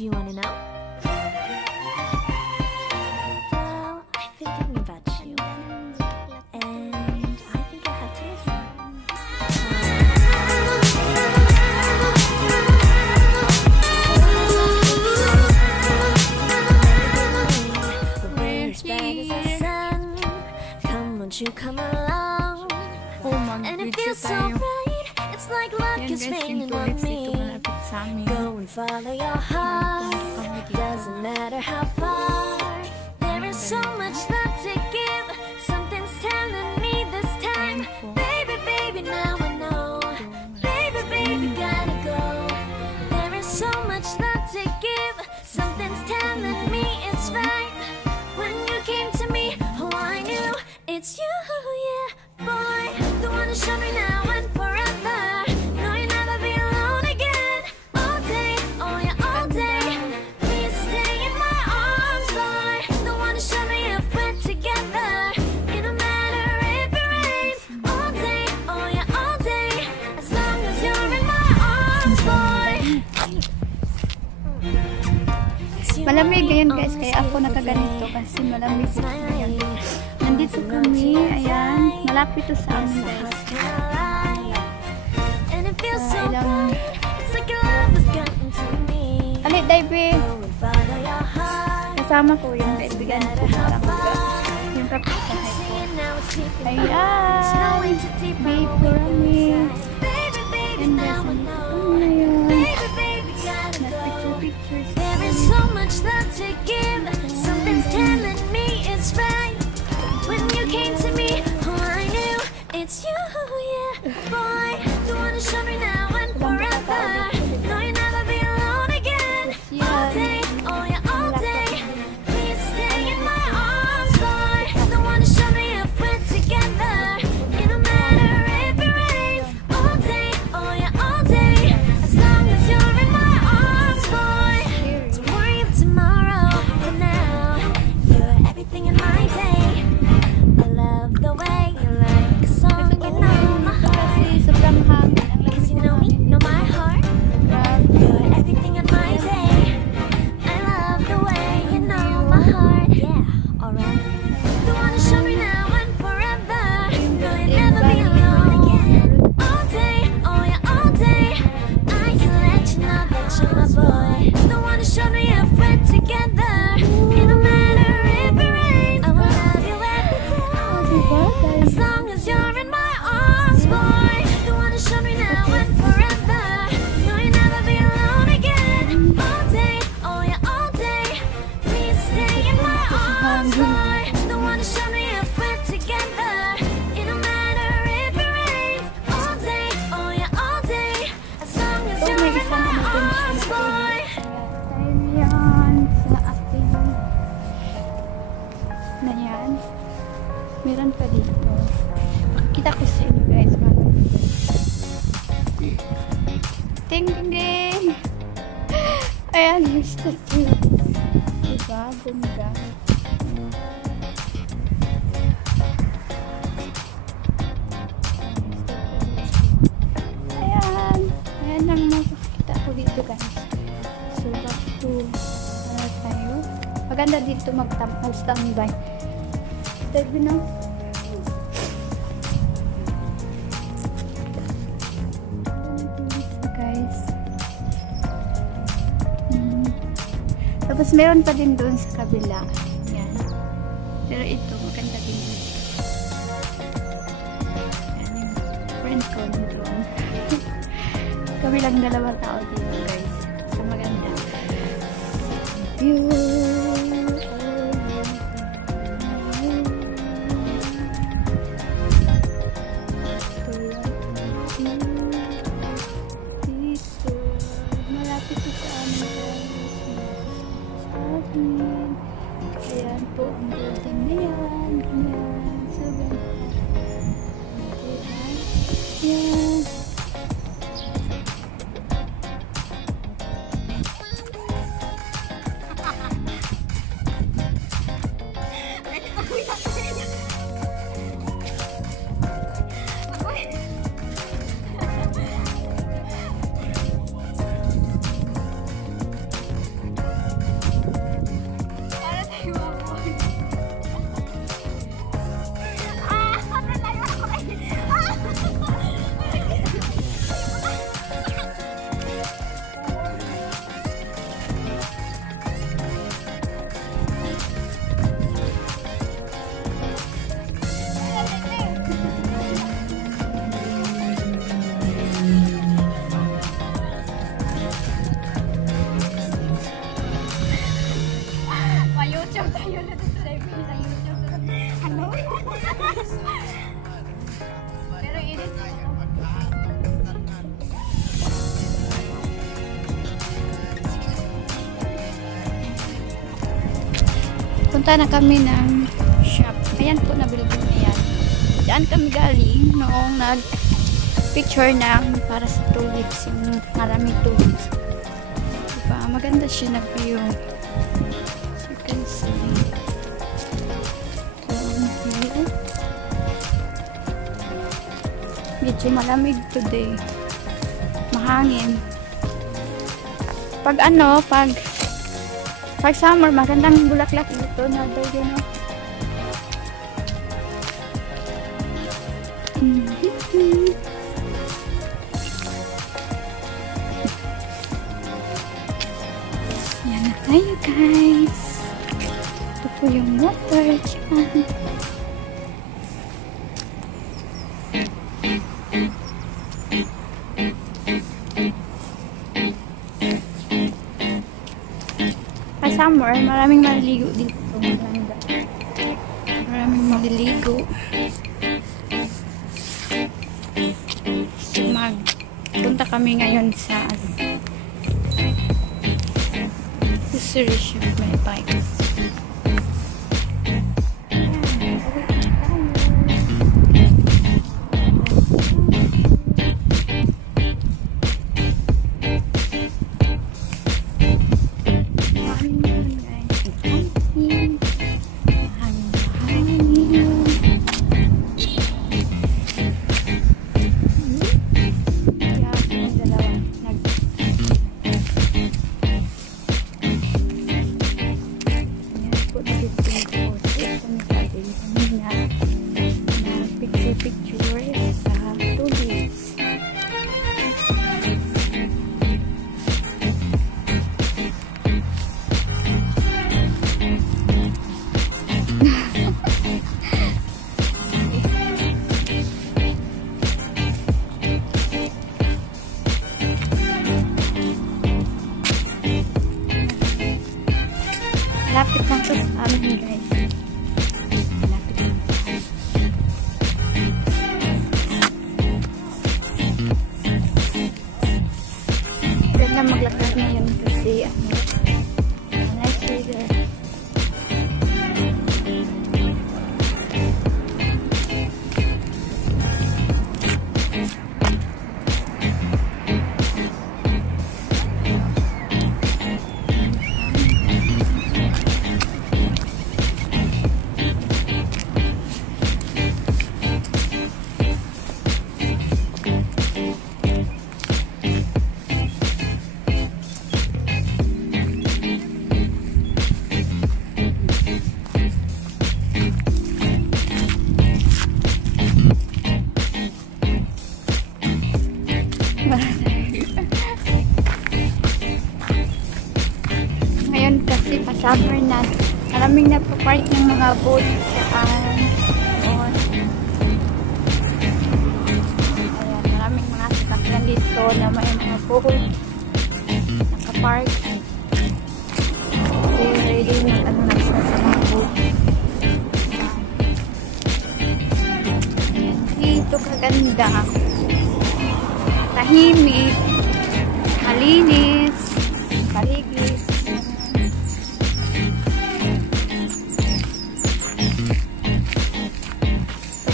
Do you want to know? Well, I've been thinking about you, and I think you'll have to listen. The way is bright as the sun. Come, won't you come along? And it feels so right. It's like luck is raining on me. Go and follow your heart. Doesn't matter how far. There is so much love to give. Something's telling me this time. Baby, baby, now I know. Baby, baby, gotta go. There is so much love to give. Something's telling me it's right. When you came to me, oh, I knew it's you, yeah, boy. The one who showed me now and forever. No, you'll never be alone again. All day, oh yeah, all day. Please stay in my arms, boy. The one who showed me if we're together. It don't matter if it rains. All day, oh yeah, all day. As long as you're in my arms, boy. Malamig ngayon guys, kaya ako nakaganito kasi malamig po ngayon. Nandito kami, ayan, malapit to sa amin guys. Alit, Daibe! Kasama ko yung kaibigan ko para yung kapitbahay ko. Ayan! Babe, kami. And guys, nandito kami ngayon. Nag-picture-picture sa so much love to give. Something's telling me it's right. When you came to me, oh, I knew it's you, yeah, boy. The one who showed me now and forever. No, you'll never be alone again. All day, oh yeah, all day. Please stay in my arms, boy. The one who showed me if we're together. It don't matter if it rains. All day, oh yeah, all day. As long as you're in my arms, boy. Don't worry about tomorrow. For now, you're everything in my day. I love the way you like a song, you know my heart. Cause you know me, know my heart. You're everything in my day. I love the way you know my heart. Yeah, alright. The one to show me now and forever. No, you'll never be alone again. All day, oh yeah, all day. I can let you know that you're my boy. The one to show me if we're together. It don't matter if it rains. I will love you every day. As long as you're in my arms, boy. The one to show me now and forever. No, you'll never be alone again. All day, oh yeah, all day. Please stay in my arms, boy. The one to show me if we're together. It don't matter if it rains. All day, oh yeah, all day. As long as you're in my arms, boy. Ayan, sa ating na yan. Meron pa dito. Kita ko sa inyo guys. Ting ting ting! Ayan, Mr. T. Diba? Bunda. Ayan. Ayan lang makikita ko dito guys. So, back to tayo. Maganda dito mag-standby. Tayo na. Guys. Tapos meron pa din doon sa kabila. Yan. Pero ito, maganda din dito. Yan yung friend ko doon. Kami lang dalawa tao dito guys. So maganda. View. Ayan po ang building na yan. Ayan. So, ayan. Punta na kami ng shop. Ayan po na building na yan. Diyan kami galing noong nag-picture ng para sa tulips. Yung maraming tulips. Diba? Maganda siya na view. So you can see. View. Medyo malamig today. Mahangin. Pag summer, magandang bulaklak dito na daw no? Yan na tayo guys. Ito po yung water dyan. Summer, maraming maliligo dito. Maraming maliligo. So, punta kami ngayon sa grocery shop may bikes. Lapit lang to sa amin guys. Lapit lang. Ganda maglakad ngayon kasi nice weather. Ngayon kasi pa-summer na, maraming napapark ng mga boat saan. Ayan, maraming mga sasakyan dito na may mga boat nakapark. Kasi ready na na sa mga boat. Ayan, dito kaganda. Tahimik, malinis, paligid.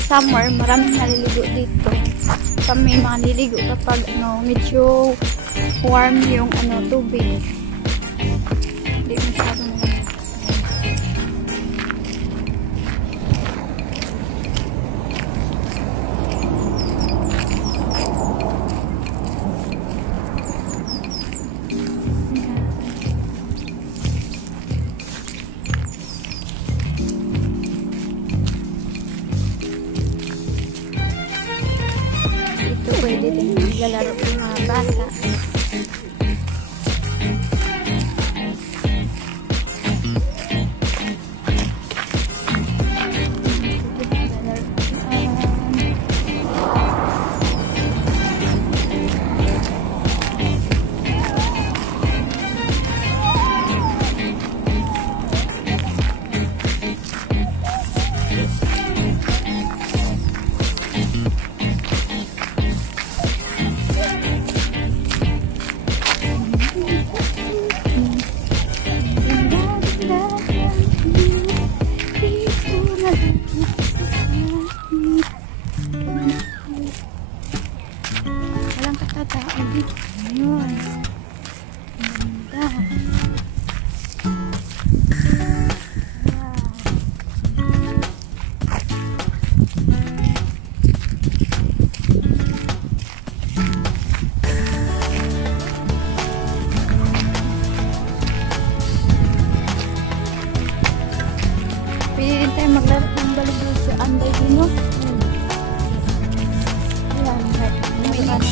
Sa summer, maraming naliligo dito. Kami mga naliligo kapag medyo warm yung tubig. Hindi masyadong pwede din maglalaro ng mga bata. Ayun. Ganda. Pwede din tayo maglaro ng balibol sa Anday din, no? Ayan, may ano.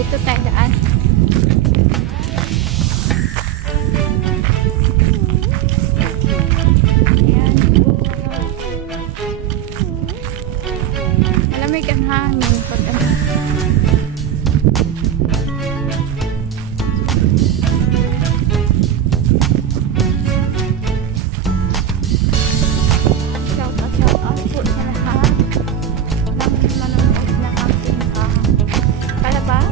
Dito tayo daan. Ayan. Malamig ang hangin pag ano. Shout out po sa lahat ng manonood ng aking palabas.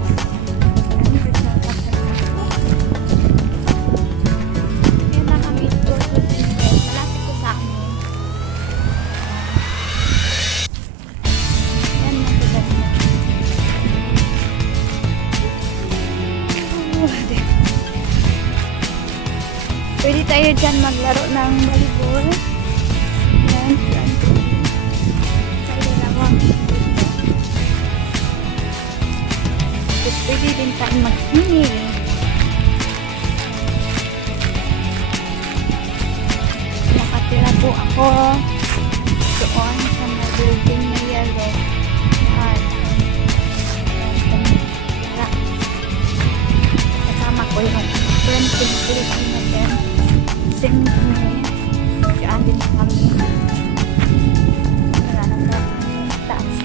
Pwede tayo dyan maglaro ng volleyball. Yan, yan. Tayo lawang. Tapos pwede din tayo mag-swimming. Nakatira po ako doon sa mga building na yellow. Yan. Kasama ko yung friends in Filipina-Swedish. Sing kami. Diyan din kami. Wala nang taas.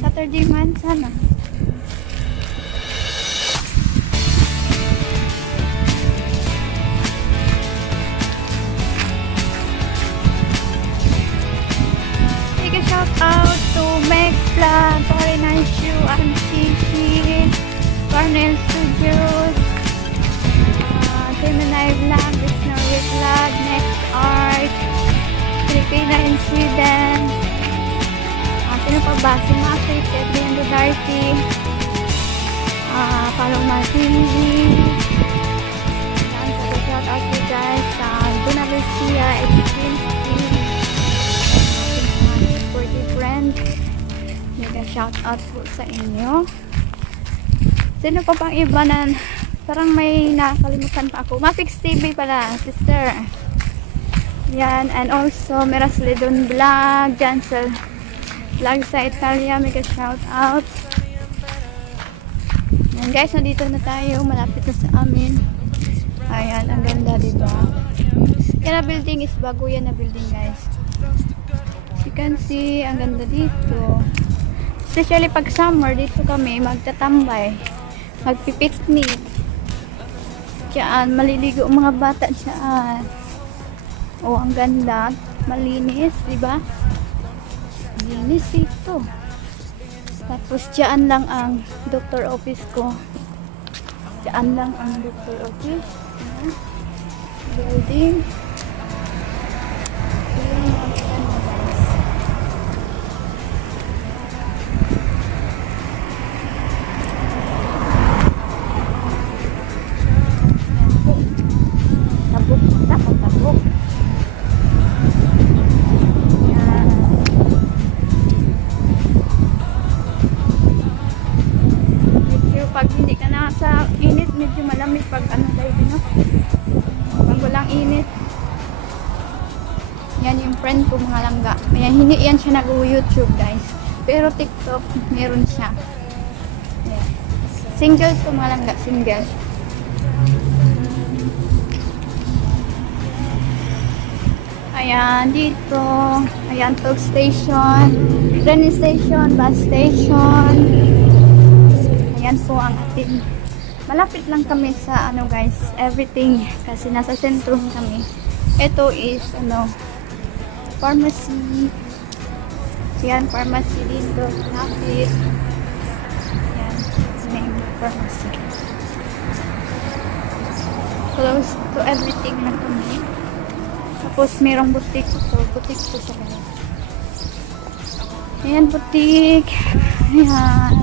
Saturday man sana. Shout out to Max Vlog, Foreigner Shoe, Chichi, Cornell Studios, Pinay Vlog, Norway Vlog, Next Art, Filipina in Sweden, sino pa ba? Si Matrix, Edwin Dudarty, Paloma TV, shout out to guys, Duna Lucia, Extreme Team, friend. Mega shout out po sa inyo. Sino pa pang iba na parang may nakalimutan pa ako? Mapix TV pala, sister. Yan, and also Merasledon Vlog, Jansel Vlog sa Italia, mega shout out. Yan guys, nandito na tayo, malapit na sa amin. Ayan, ang ganda diba? Yan na building is bago yan na building guys. You can see, ang ganda dito. Especially pag summer, dito kami magtatambay. Magpipiknik. Diyan, maliligo ang mga bata diyan. Oh, ang ganda. Malinis, diba? Malinis dito. Tapos diyan lang ang doctor office ko. Diyan lang ang doctor office. Building. Pag hindi ka na sa init, medyo malamig pag ano tayo din, no? Pag walang init. Yan yung friend ko, mga langga. Ayan, hindi yan siya nag-YouTube guys. Pero TikTok, meron siya. Ayan. Single to mga langga, single. Ayan, dito. Ayan, tug station, train station, bus station. Yan po ang ating, malapit lang kami sa ano guys, everything. Kasi nasa sentrum kami. Ito is ano, pharmacy. Yan, pharmacy dito. Lapit. Yan, name pharmacy. Close to everything lang kami. Tapos merong butik. So, butik po siya guys. Ayan, butik. Ayan.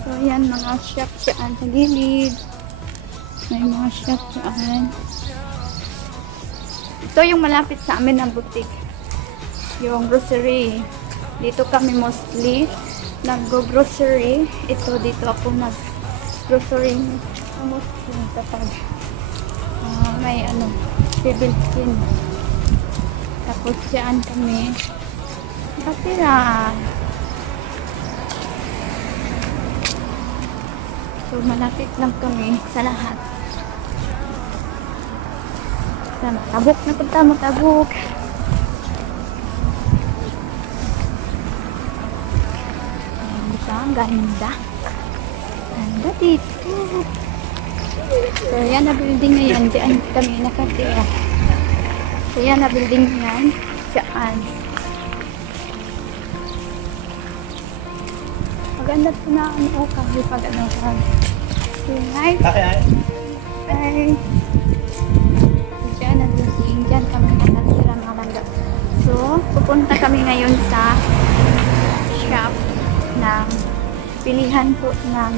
So, ayan, mga shop dyan sa gilid. May mga shop dyan. Ito yung malapit sa amin ng butik. Yung grocery. Dito kami mostly nag-grocery. Ito, dito ako nag-grocery. Mostly kapag may ano, bibilkin. Tapos dyan kami nakatira. So, malapit lang kami sa lahat. Matabok na punta, matabok. Ayan, diba? Ang ganda. Ganda dito. So, yan na building na yan. Diyan kami nakatira. So, yan na building na yan. Diyan. Maganda po na ano kasi pag ano ka. So, hi. Hi. Diyan na building. Diyan kami nakatira mga langga. So, pupunta kami ngayon sa shop ng pilihan po ng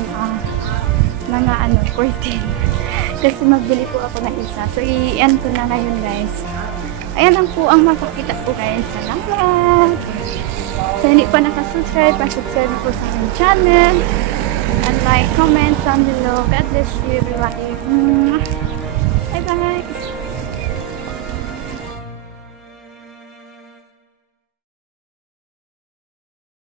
mga ano, 14. Kasi magbili po ako ng isa. So, i-end ko na ngayon guys. Ayan lang po ang makakita po guys. Salamat! So, hindi pa nakasubscribe, pa-subscribe po sa aking channel. And like, comment down below. God bless you everybody. Bye-bye!